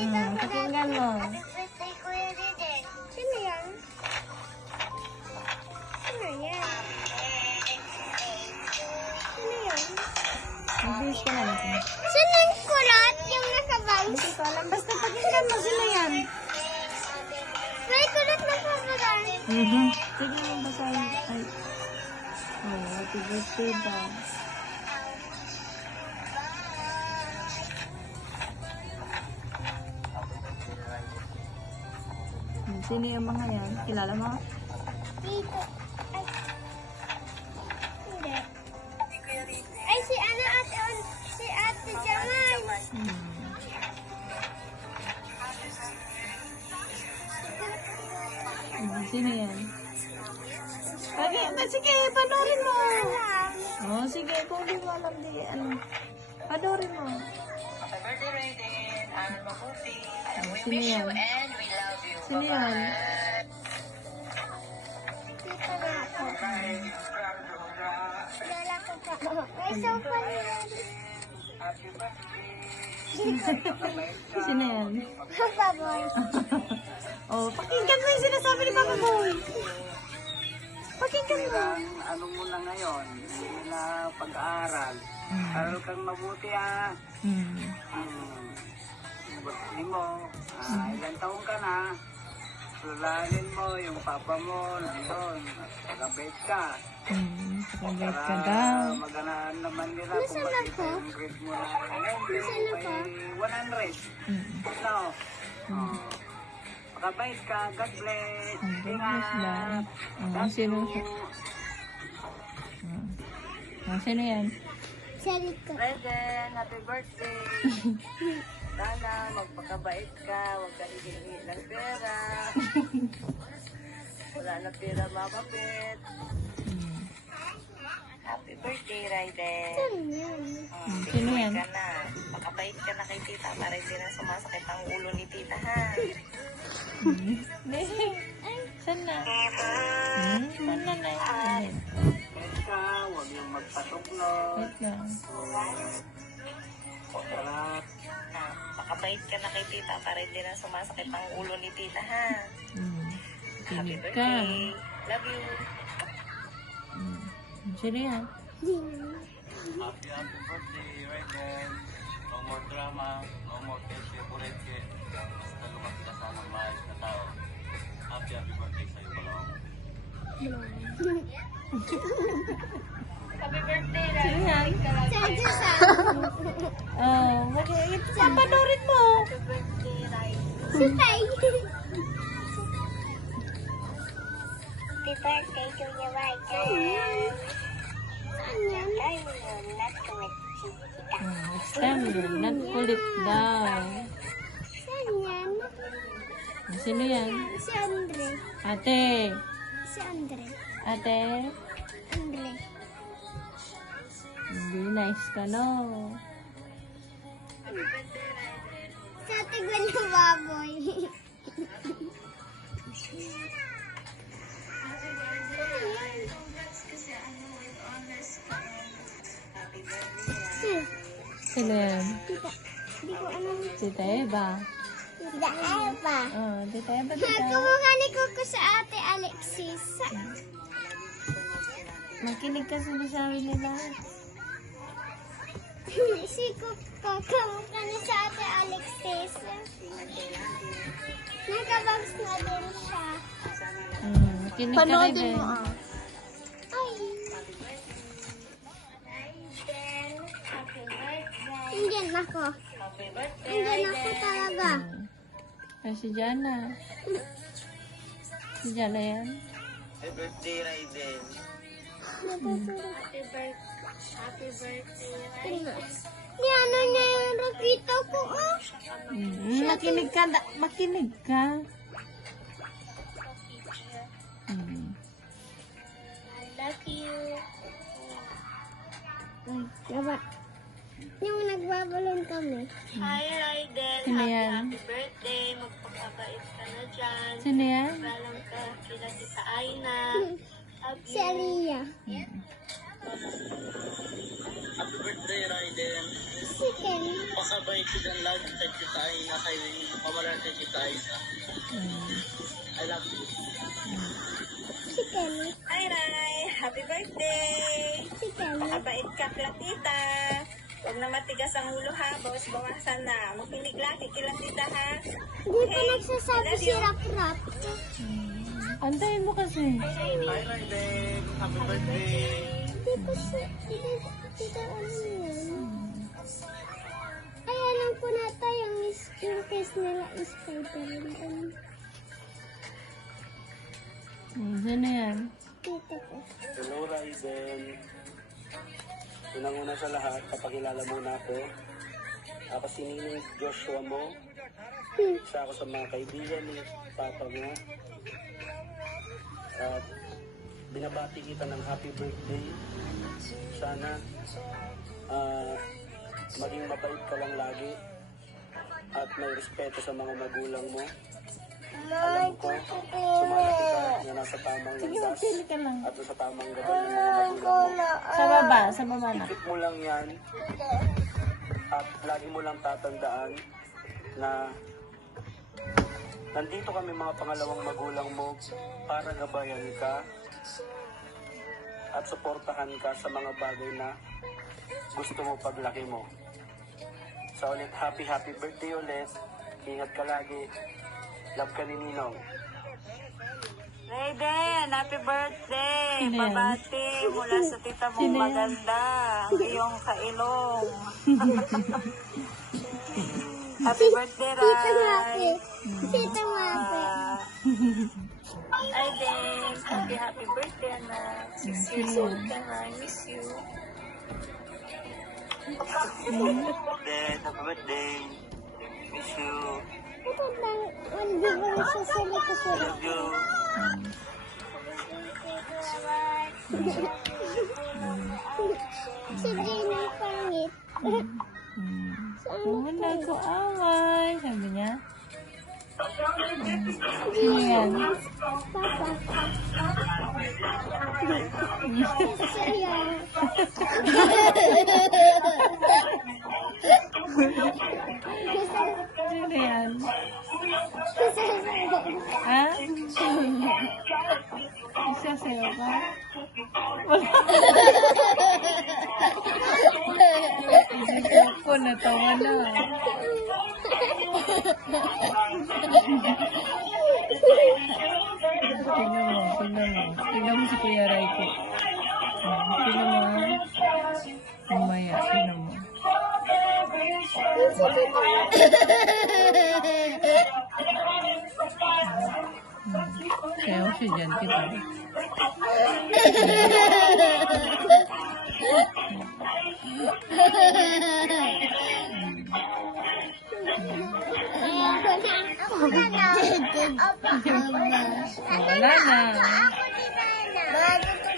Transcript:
Pakinggan mo. Happy birthday, Kuya Riden. Sino yan? Sino yan? Sino yan? Mag-wish ka na natin. Sino yung kulot? Yung nasa bangs? Hindi ko alam. Basta pakinggan mo. Sino yan? May kulot na papagal. Sige mo basahin. Ay. Oh, happy birthday daw. Sino yung mga yan? Kilala mo? Dito. Ay. Hindi. Ay, si ano ate, si ate Jamal. Sino yan? Sige, panoorin mo. Alam. Oh, sige, kung di mo alam, di ano. Panoorin mo. Happy birthday, Raiden. Aral mabuti. We Sino miss you yan? and we love you. Sino yan? Dito na ako. Kilala ko pa. May sofa yan. Sino yan? Papa boy. Oh, pakinggan mo yung sinasabi ni Papa Boy. Pakinggan mo. Ano mo na ngayon, hindi na pag-aaral. Aral kang mabuti birthday mo, ilang taong ka na, sulanin mo yung papa mo, nandun, pag-abait ka. Pagabait ka daw. Maganahan naman nila kung Nasaan bakit ako? yung grade mo na Nasaan ako? may 100. No. Pag-abait ka, God bless. Ingat. Sino? Sino yan? Sarito. Raiden, happy birthday. Sana magpakabait ka, huwag ka hihingi ng pera. Wala na pera makapit. Happy birthday, Raiden. Sino yan? Sino yan? Ka na. Makabait ka na kay tita para hindi na sumasakit ang ulo ni tita, ha? Saan na? Saan na na? Bait ka, huwag yung magpatuglo. Wait lang. Sarap. Makabait ka na kay tita para hindi na sumasakit ang ulo ni tita, ha? Happy Kinig ka. birthday. Love you. Sino yan? Happy birthday, Raiden. No more drama, no more tension, kureke. Basta lumaki ka sa maayos na tao. Happy birthday sa'yo, Balong. Happy birthday, Sino yan? Sa Diyos Oh, bakit? Saan panoorin mo? Happy birthday, Raiden. Si Tay. Happy birthday to you, Raiden. Saan yan? I will not commit kita. Next time, not kulit daw. Saan yan? Sino yan? Si Andre. Ate. Si Andre. Ate. Andre. Hindi nice ka, no? Sa tigwan ng baboy. Sino yan? Hindi ko alam. Tita Eva. Dahil pa. Oh, Tita Eva, Tita Eva. Kamukha ni Coco sa ate Alexis. Makinig ka sa sabi nila. Si Coco, kamukha niya sa ate Alexis. Nakabags na din siya. Makinig ka rin eh. Ay. Happy birthday. Indian ako. Happy birthday, Indian ako talaga. Ay, si Jana. Si Jana yan. Happy birthday, Raiden. Happy birthday. Happy birthday. Ni ano niya yung rakita ko, oh. Makinig ka. Makinig ka. I love you. Ay, diba? Yung nagbabalon kami. Hi, Raiden. Sino yan? Happy birthday. Magpakabait ka na dyan. Sino yan? Galang ka kila Tita Aina. Si Aliyah. Happy birthday, Raiden. Si Ken. Pakabait ko dyan lagi sa kita ay na kay pamalan si Tita Aisa. I love you. Si Kelly. Hi, Ray! Happy birthday! Si Kelly. Mabait ka, platita. Huwag na matigas ang ulo ha, bawas-bawasan na. Makinig lagi kila tita ha. Hindi pa nagsasabi si Rap-Rap. Antayin mo kasi. Hi, Raiden. Happy birthday. Hindi pa siya, hindi ano yun. Ay, alam ko na tayo yung case nila is Spider-Man. Sino yan? Tita ko. Hello, Raiden. Unang-una sa lahat, papakilala muna ako. Ako si Ninong Joshua mo. Isa ako sa mga kaibigan ni Papa mo. At binabati kita ng happy birthday. Sana maging mabait ka lang lagi. At may respeto sa mga magulang mo. Alam ko, sumalaki ka na nasa tamang landas Pili ka lang. at sa tamang gabay ng mga magulang mo. Sa baba na. Ikip mo lang yan at lagi mo lang tatandaan na nandito kami mga pangalawang magulang mo para gabayan ka at suportahan ka sa mga bagay na gusto mo paglaki mo. So ulit, happy birthday ulit. Ingat ka lagi. Love ka ni Ninong. Raiden, happy birthday! Sino yan? Pabati mula sa tita mong Sino yan? maganda, ang iyong kailong. Happy birthday, Tita Mape. Ray! Tita Mape. Raiden, happy birthday, anak. 6 years old ka na, I miss you. Happy birthday. Miss you. Ito lang, hindi ba nagsasalita ko sa Love you. Si Jane ang pangit. Wala ko away. Sabi niya. Sino yan? Papa. Saya. Sino yan? Ha? Isasayaw ka? Ako, natawa na. Tingnan mo si Kuya Raiko. Tingnan mo ha. Mamaya, tingnan mo. Kaya ko siya dyan, kita. Ako na. Wala na. Ako ni Nana.